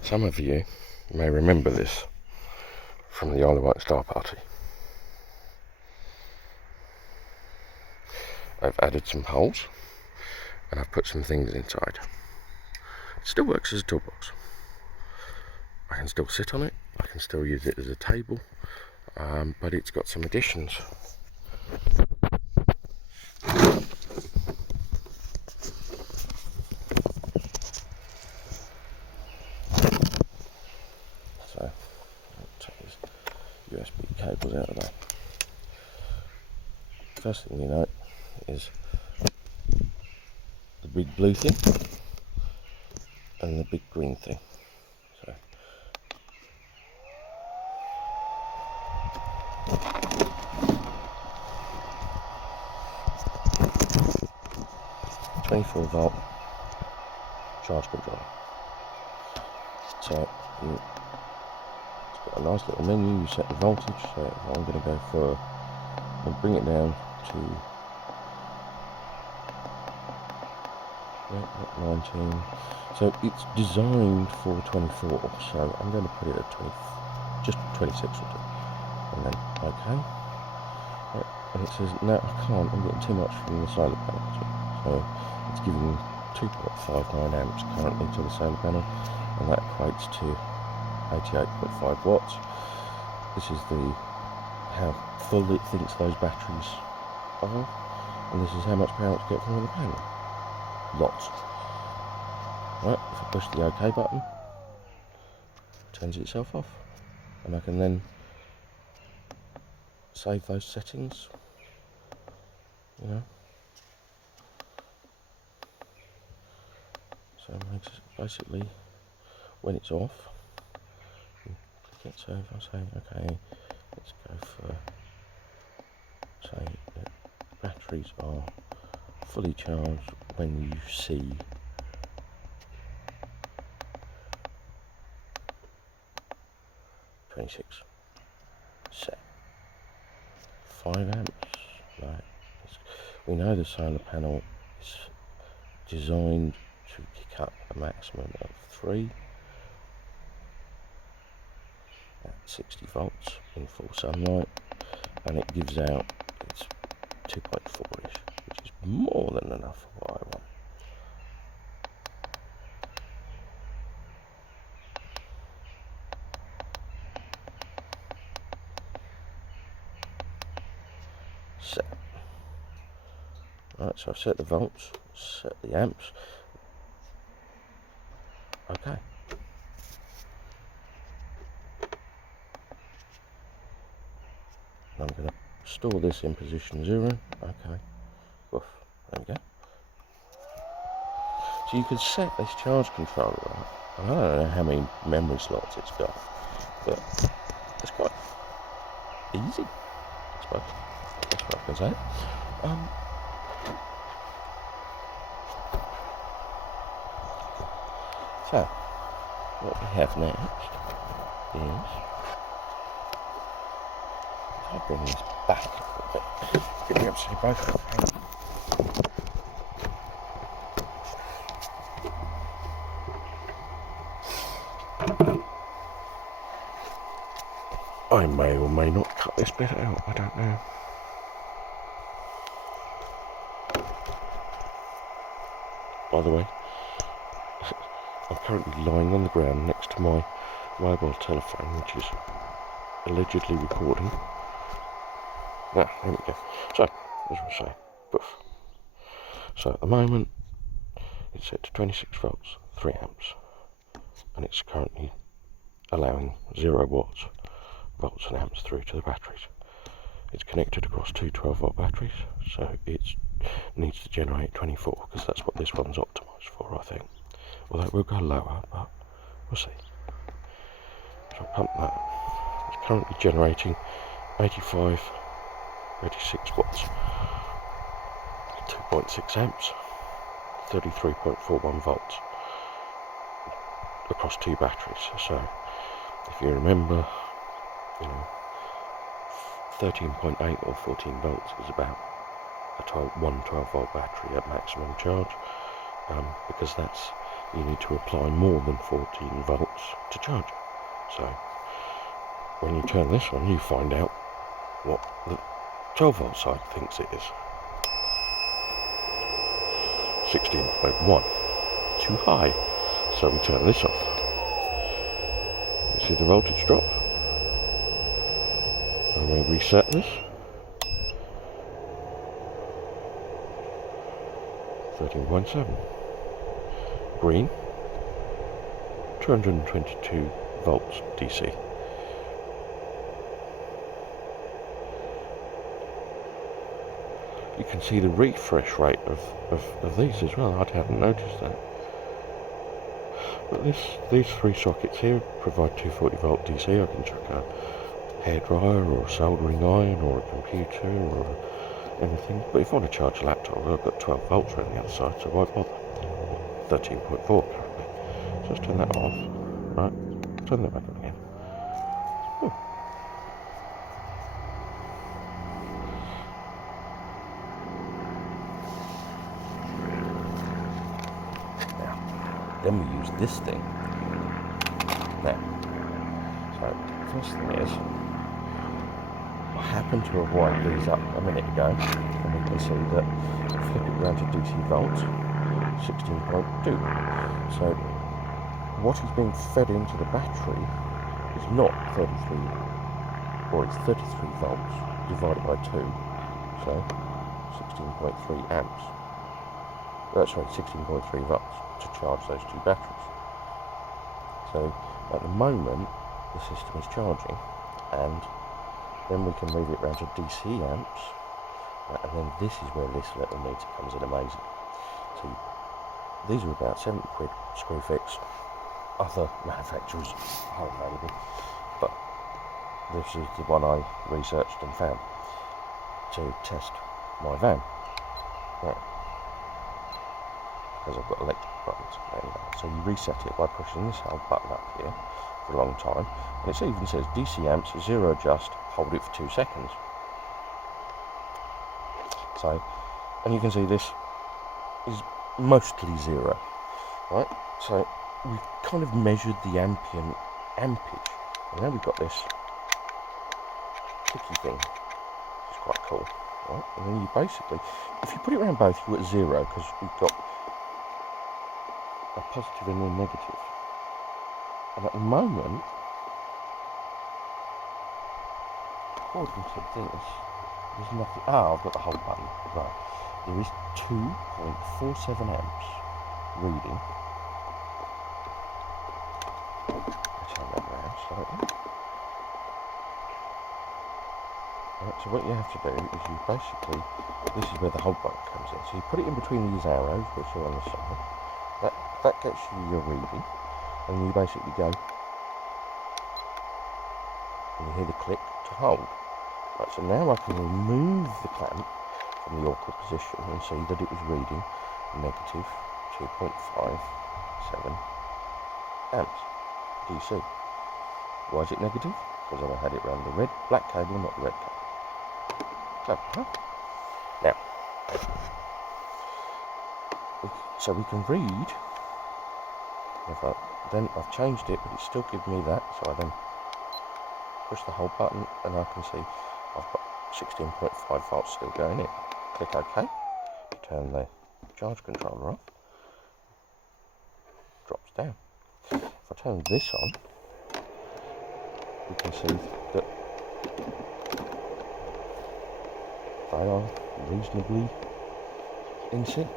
Some of you may remember this from the Isle of Wight Star Party. I've added some holes and I've put some things inside. It still works as a toolbox. I can still sit on it, I can still use it as a table, but it's got some additions. So, I'll take these USB cables out of there. First thing you know is the big blue thing and the big green thing. So, "24-volt charge controller." So it's got a nice little menu. You set the voltage. So I'm going to go for, and bring it down to 19. So it's designed for 24. So I'm going to put it at 20, just 26 will do. And then OK. And it says no, I can't. I'm getting too much from the solar panel. So it's giving 2.59 amps currently to the solar panel, and that equates to 88.5 watts. This is how full it thinks those batteries are, and this is how much power it's getting from the panel. Lots. Right, if I push the OK button, it turns itself off, and I can then save those settings, you know. So it makes it basically, when it's off, you click it. So if I say OK, let's go for, say that batteries are fully charged when you see 26. Set 5 amps. Right. We know the solar panel is designed to kick up a maximum of 3 at 60 volts in full sunlight, and it gives out its 2.4ish, which is more than enough for what I want. Set. Right, so I've set the volts, set the amps. Okay. I'm going to store this in position 0. Okay. Woof. There we go. So you can set this charge controller up. I don't know how many memory slots it's got, but it's quite easy, I suppose. That's what I can say. So, what we have next is, if I bring this back a little bit, give me absolutely both. I may or may not cut this bit out, I don't know. By the way, I'm currently lying on the ground next to my mobile telephone, which is allegedly recording. There we go. So, as I say, poof. So at the moment, it's set to 26 volts, 3 amps, and it's currently allowing 0 volts and amps through to the batteries. It's connected across two 12-volt batteries, so it needs to generate 24, because that's what this one's optimised for, I think. Although it will go lower, but we'll see. So I'll pump that. It's currently generating 86 watts, 2.6 amps, 33.41 volts across two batteries. So if you remember, 13.8 or 14 volts is about one 12-volt battery at maximum charge, because that's you need to apply more than 14 volts to charge it. So when you turn this on, you find out what the 12 volt side thinks it is. 16.1, too high, so we turn this off. You see the voltage drop? And we reset this. 13.7. Green, 222 volts DC. You can see the refresh rate of these as well. I hadn't noticed that. But these three sockets here provide 240 volt DC. I can chuck a hairdryer or a soldering iron or a computer or anything. But if I want to charge a laptop, I've got 12 volts around the other side, so why bother? 13.4 currently. So let's turn that off. Right, turn that back on again. Oh. Then we use this thing. Now, so first thing is, I happen to have wired these up a minute ago, and we can see that flip it down to DC volts, 16.2. So what is being fed into the battery is not 33, or it's 33 volts divided by 2, so 16.3 amps. Sorry, 16.3 volts to charge those two batteries. So at the moment the system is charging, and then we can move it around to DC amps, and then this is where this little meter comes in amazing. So these are about £70 screw fix. Other manufacturers are available, but this is the one I researched and found to test my van. Right. Because I've got electric buttons. Anyway, so you reset it by pushing this whole button up here for a long time, and it even says DC amps, 0 adjust, hold it for 2 seconds. So, and you can see this is mostly 0, right? So we've kind of measured the ampage, and now we've got this clicky thing, which is quite cool, right? And then you basically, if you put it around both, you're at 0, because we've got a positive and a negative. And at the moment, according to this, there's nothing. I've got the whole button. Right. There is 2.47 amps reading. I'll turn that around slightly. Right, so what you have to do is you basically, this is where the whole button comes in. So you put it in between these arrows, which are on the side. That gets you your reading, and you basically go, and you hear the click to hold. Right, so now I can remove the clamp from the awkward position and see that it was reading negative 2.57 amps DC. Why is it negative? Because I had it around the black cable, not the red cable. Clever, huh? Now, so we can read. Then I've changed it, but it's still giving me that, so I then push the whole button and I can see I've got 16.5 volts still going in. Click OK, turn the charge controller off, drops down. If I turn this on, we can see that they are reasonably in sync.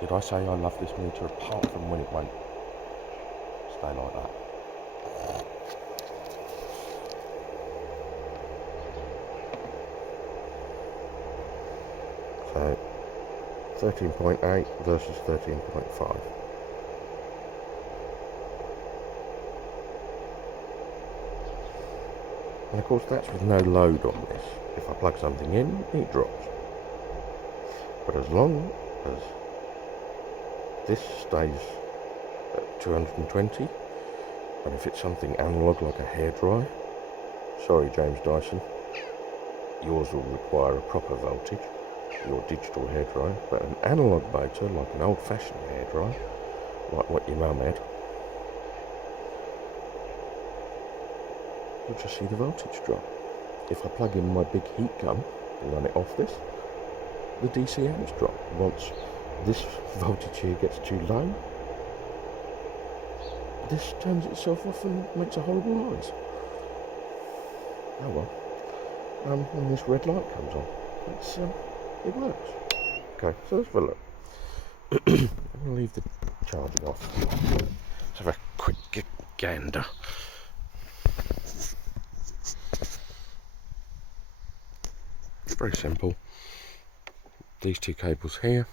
Did I say I love this meter apart from when it won't stay like that? So 13.8 versus 13.5. And of course that's with no load on this. If I plug something in, it drops. But as long as this stays at 220, And if it's something analog like a hairdryer, sorry James Dyson, yours will require a proper voltage, your digital hairdryer, but an analog motor like an old-fashioned hairdryer, like what your mum had, you'll just see the voltage drop. If I plug in my big heat gun and run it off this, the DC amps drop. Once this voltage here gets too low, this turns itself off and makes a horrible noise. Oh well. And this red light comes on. It works. Okay, so let's have a look. I'm going to leave the charging off. Let's have a quick gander. It's very simple. These two cables here.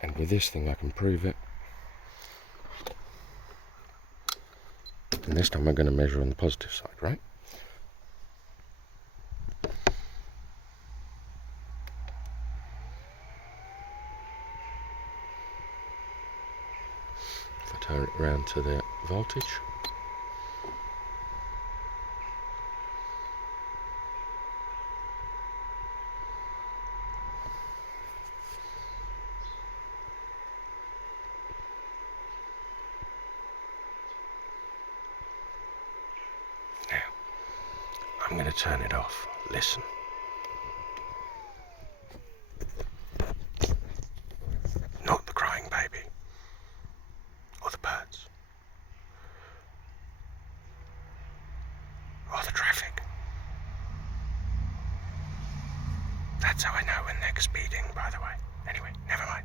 And with this thing I can prove it. And this time I'm going to measure on the positive side, right? If I turn it around to the voltage. I'm going to turn it off. Listen. Not the crying baby. Or the birds. Or the traffic. That's how I know when they're speeding, by the way. Anyway, never mind.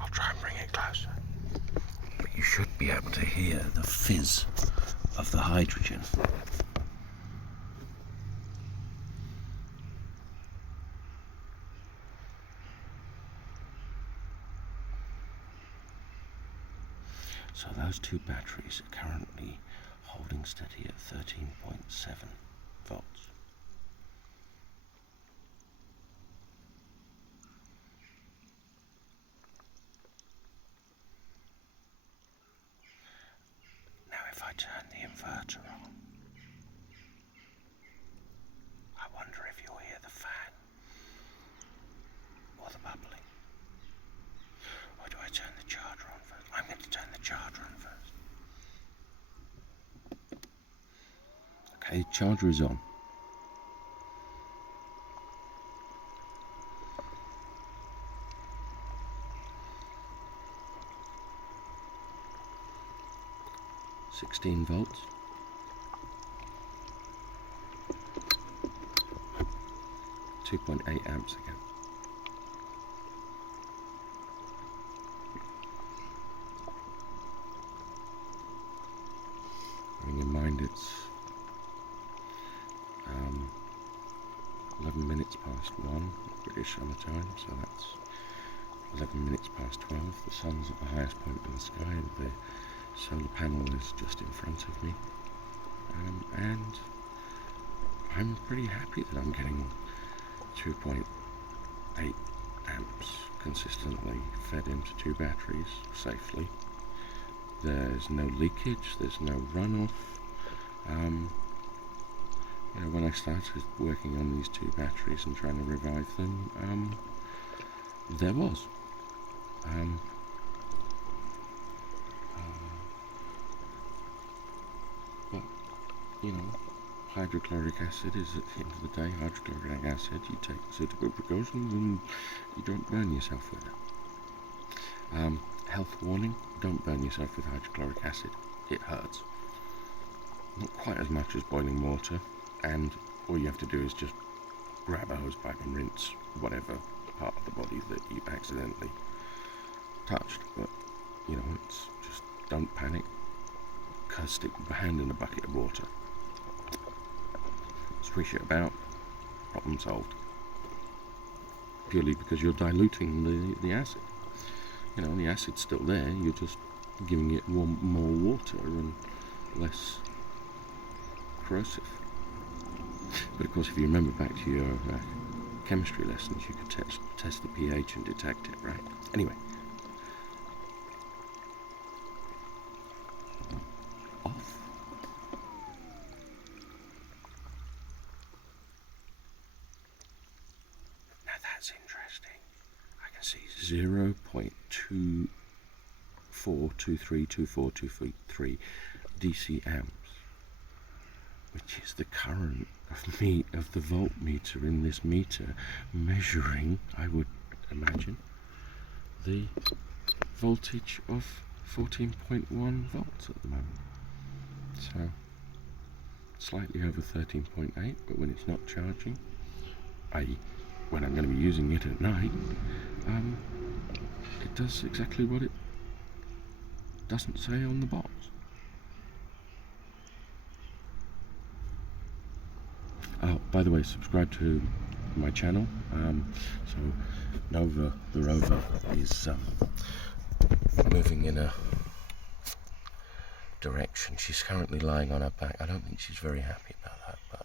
I'll try and bring it closer. But you should be able to hear the fizz of the hydrogen. So those two batteries are currently holding steady at 13.7 volts. Now if I turn the inverter on, I wonder if you'll hear the fan or the bubbling. Or do I turn the charger on first? I'm going to turn the charger on first. Okay, charger is on. $16 volts. 2.8 amps again. Bearing in mind it's 11 minutes past 1 British summer time, so that's 11 minutes past 12. The sun's at the highest point in the sky and the solar panel is just in front of me. And I'm pretty happy that I'm getting 2.8 amps consistently fed into two batteries safely. There's no leakage, there's no runoff. You know, when I started working on these two batteries and trying to revive them, there was. But, you know, hydrochloric acid is, at the end of the day, hydrochloric acid. You take suitable precautions and you don't burn yourself with it. Health warning, don't burn yourself with hydrochloric acid. It hurts. Not quite as much as boiling water, and all you have to do is just grab a hose pipe and rinse whatever part of the body that you accidentally touched. But, you know, it's just, don't panic. Stick your hand in a bucket of water. Swish it about, problem solved. Purely because you're diluting the acid. You know, the acid's still there, you're just giving it more water and less corrosive. But of course, if you remember back to your chemistry lessons, you could test the pH and detect it, right? Anyway. Off. Now that's interesting. I can see 0.24232423 DC amps, which is the current of the voltmeter in this meter, measuring, I would imagine, the voltage of 14.1 volts at the moment. So slightly over 13.8, but when it's not charging, i.e. when I'm going to be using it at night, it does exactly what it doesn't say on the box. Oh, by the way, subscribe to my channel. So Nova the rover is moving in a direction. She's currently lying on her back. I don't think she's very happy about that, but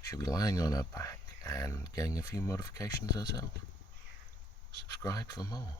she'll be lying on her back and getting a few modifications herself. Subscribe for more.